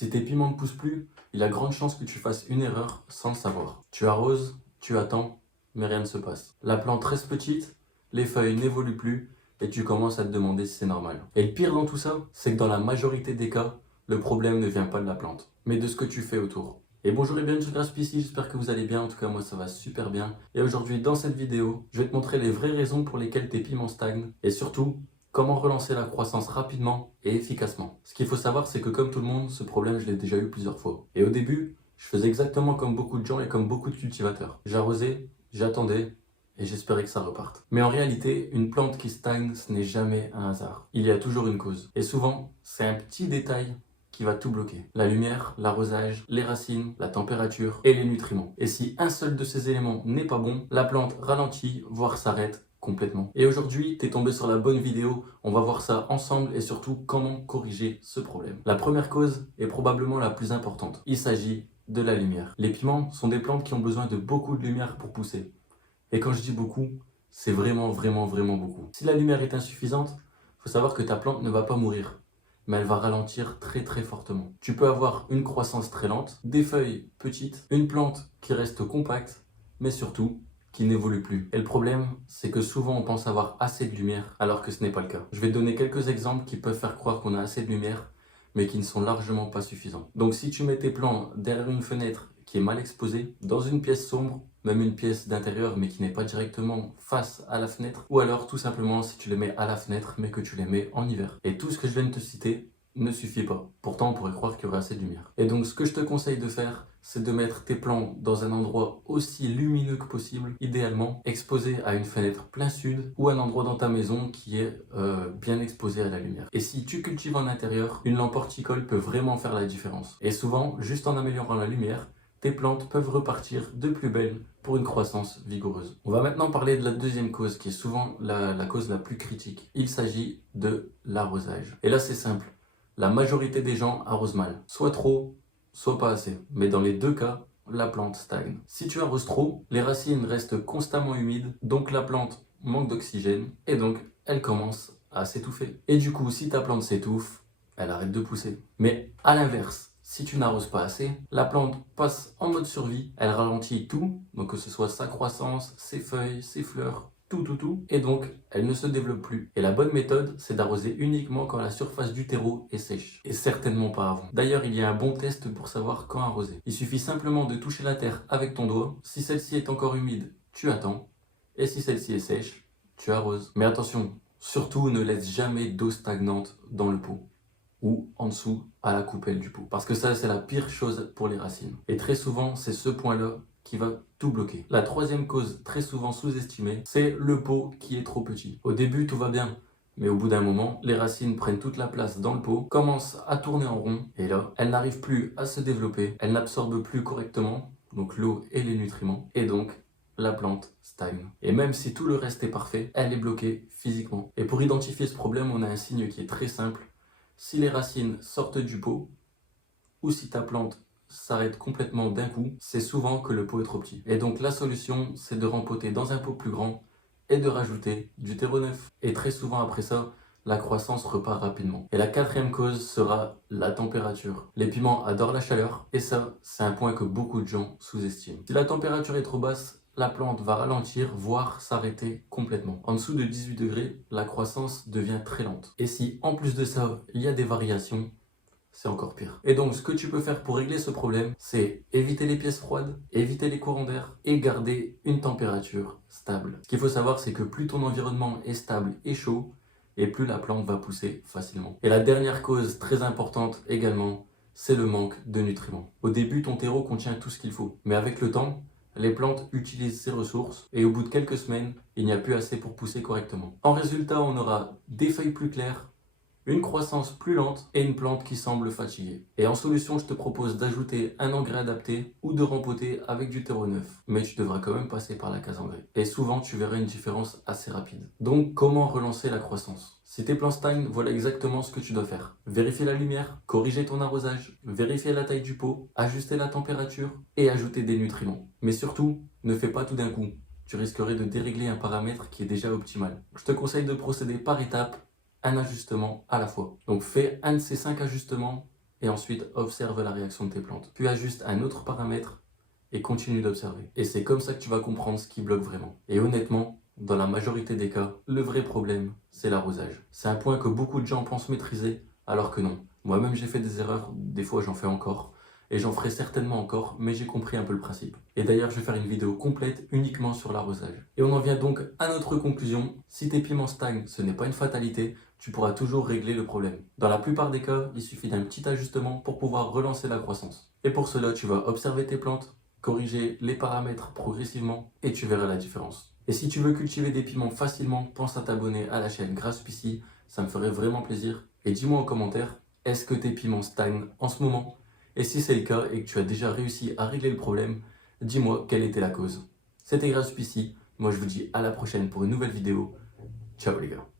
Si tes piments ne poussent plus, il y a grande chance que tu fasses une erreur sans le savoir. Tu arroses, tu attends, mais rien ne se passe. La plante reste petite, les feuilles n'évoluent plus et tu commences à te demander si c'est normal. Et le pire dans tout ça, c'est que dans la majorité des cas, le problème ne vient pas de la plante, mais de ce que tu fais autour. Et bonjour et bienvenue sur Graspici, j'espère que vous allez bien, en tout cas moi ça va super bien. Et aujourd'hui dans cette vidéo, je vais te montrer les vraies raisons pour lesquelles tes piments stagnent et surtout, comment relancer la croissance rapidement et efficacement. Ce qu'il faut savoir, c'est que comme tout le monde, ce problème je l'ai déjà eu plusieurs fois. Et au début, je faisais exactement comme beaucoup de gens et comme beaucoup de cultivateurs. J'arrosais, j'attendais, et j'espérais que ça reparte. Mais en réalité, une plante qui stagne, ce n'est jamais un hasard. Il y a toujours une cause. Et souvent, c'est un petit détail qui va tout bloquer. La lumière, l'arrosage, les racines, la température et les nutriments. Et si un seul de ces éléments n'est pas bon, la plante ralentit, voire s'arrête complètement. Et aujourd'hui, tu es tombé sur la bonne vidéo, on va voir ça ensemble et surtout comment corriger ce problème. La première cause est probablement la plus importante. Il s'agit de la lumière. Les piments sont des plantes qui ont besoin de beaucoup de lumière pour pousser. Et quand je dis beaucoup, c'est vraiment beaucoup. Si la lumière est insuffisante, il faut savoir que ta plante ne va pas mourir, mais elle va ralentir très fortement. Tu peux avoir une croissance très lente, des feuilles petites, une plante qui reste compacte, mais surtout qui n'évolue plus. Et le problème, c'est que souvent on pense avoir assez de lumière, alors que ce n'est pas le cas. Je vais te donner quelques exemples qui peuvent faire croire qu'on a assez de lumière, mais qui ne sont largement pas suffisants. Donc si tu mets tes plants derrière une fenêtre qui est mal exposée, dans une pièce sombre, même une pièce d'intérieur mais qui n'est pas directement face à la fenêtre, ou alors tout simplement si tu les mets à la fenêtre mais que tu les mets en hiver. Et tout ce que je viens de te citer ne suffit pas. Pourtant on pourrait croire qu'il y aurait assez de lumière. Et donc ce que je te conseille de faire, c'est de mettre tes plants dans un endroit aussi lumineux que possible, idéalement exposé à une fenêtre plein sud ou un endroit dans ta maison qui est bien exposé à la lumière. Et si tu cultives en intérieur, une lampe horticole peut vraiment faire la différence. Et souvent, juste en améliorant la lumière, tes plantes peuvent repartir de plus belle pour une croissance vigoureuse. On va maintenant parler de la deuxième cause qui est souvent la cause la plus critique. Il s'agit de l'arrosage. Et là c'est simple, la majorité des gens arrosent mal. Soit trop, soit pas assez. Mais dans les deux cas, la plante stagne. Si tu arroses trop, les racines restent constamment humides, donc la plante manque d'oxygène et donc elle commence à s'étouffer. Et du coup, si ta plante s'étouffe, elle arrête de pousser. Mais à l'inverse, si tu n'arroses pas assez, la plante passe en mode survie, elle ralentit tout, donc que ce soit sa croissance, ses feuilles, ses fleurs, tout, et donc elle ne se développe plus. Et la bonne méthode, c'est d'arroser uniquement quand la surface du terreau est sèche, et certainement pas avant. D'ailleurs, il y a un bon test pour savoir quand arroser. Il suffit simplement de toucher la terre avec ton doigt, si celle-ci est encore humide, tu attends, et si celle-ci est sèche, tu arroses. Mais attention, surtout ne laisse jamais d'eau stagnante dans le pot ou en dessous à la coupelle du pot. Parce que ça, c'est la pire chose pour les racines. Et très souvent, c'est ce point-là qui va tout bloquer. La troisième cause, très souvent sous-estimée, c'est le pot qui est trop petit. Au début, tout va bien. Mais au bout d'un moment, les racines prennent toute la place dans le pot, commencent à tourner en rond, et là, elles n'arrivent plus à se développer, elles n'absorbent plus correctement, donc l'eau et les nutriments, et donc la plante stagne. Et même si tout le reste est parfait, elle est bloquée physiquement. Et pour identifier ce problème, on a un signe qui est très simple. Si les racines sortent du pot, ou si ta plante s'arrête complètement d'un coup, c'est souvent que le pot est trop petit. Et donc la solution, c'est de rempoter dans un pot plus grand et de rajouter du terreau neuf. Et très souvent après ça, la croissance repart rapidement. Et la quatrième cause sera la température. Les piments adorent la chaleur, et ça, c'est un point que beaucoup de gens sous-estiment. Si la température est trop basse, la plante va ralentir, voire s'arrêter complètement. En dessous de 18 degrés, la croissance devient très lente. Et si en plus de ça, il y a des variations, c'est encore pire. Et donc ce que tu peux faire pour régler ce problème, c'est éviter les pièces froides, éviter les courants d'air et garder une température stable. Ce qu'il faut savoir, c'est que plus ton environnement est stable et chaud, et plus la plante va pousser facilement. Et la dernière cause très importante également, c'est le manque de nutriments. Au début, ton terreau contient tout ce qu'il faut, mais avec le temps, les plantes utilisent ces ressources et au bout de quelques semaines, il n'y a plus assez pour pousser correctement. En résultat, on aura des feuilles plus claires, une croissance plus lente et une plante qui semble fatiguée. Et en solution, je te propose d'ajouter un engrais adapté ou de rempoter avec du terreau neuf. Mais tu devras quand même passer par la case engrais. Et souvent, tu verras une différence assez rapide. Donc, comment relancer la croissance? Si tes plants stagnent, voilà exactement ce que tu dois faire. Vérifier la lumière, corriger ton arrosage, vérifier la taille du pot, ajuster la température et ajouter des nutriments. Mais surtout, ne fais pas tout d'un coup. Tu risquerais de dérégler un paramètre qui est déjà optimal. Je te conseille de procéder par étapes, un ajustement à la fois. Donc fais un de ces 5 ajustements et ensuite observe la réaction de tes plantes. Puis ajuste un autre paramètre et continue d'observer. Et c'est comme ça que tu vas comprendre ce qui bloque vraiment. Et honnêtement, dans la majorité des cas, le vrai problème, c'est l'arrosage. C'est un point que beaucoup de gens pensent maîtriser, alors que non. Moi-même, j'ai fait des erreurs, des fois j'en fais encore, et j'en ferai certainement encore, mais j'ai compris un peu le principe. Et d'ailleurs, je vais faire une vidéo complète uniquement sur l'arrosage. Et on en vient donc à notre conclusion. Si tes piments stagnent, ce n'est pas une fatalité, tu pourras toujours régler le problème. Dans la plupart des cas, il suffit d'un petit ajustement pour pouvoir relancer la croissance. Et pour cela, tu vas observer tes plantes, corriger les paramètres progressivement, et tu verras la différence. Et si tu veux cultiver des piments facilement, pense à t'abonner à la chaîne Grasspici, ça me ferait vraiment plaisir. Et dis-moi en commentaire, est-ce que tes piments stagnent en ce moment? Et si c'est le cas et que tu as déjà réussi à régler le problème, dis-moi quelle était la cause. C'était Grasspici, moi je vous dis à la prochaine pour une nouvelle vidéo. Ciao les gars.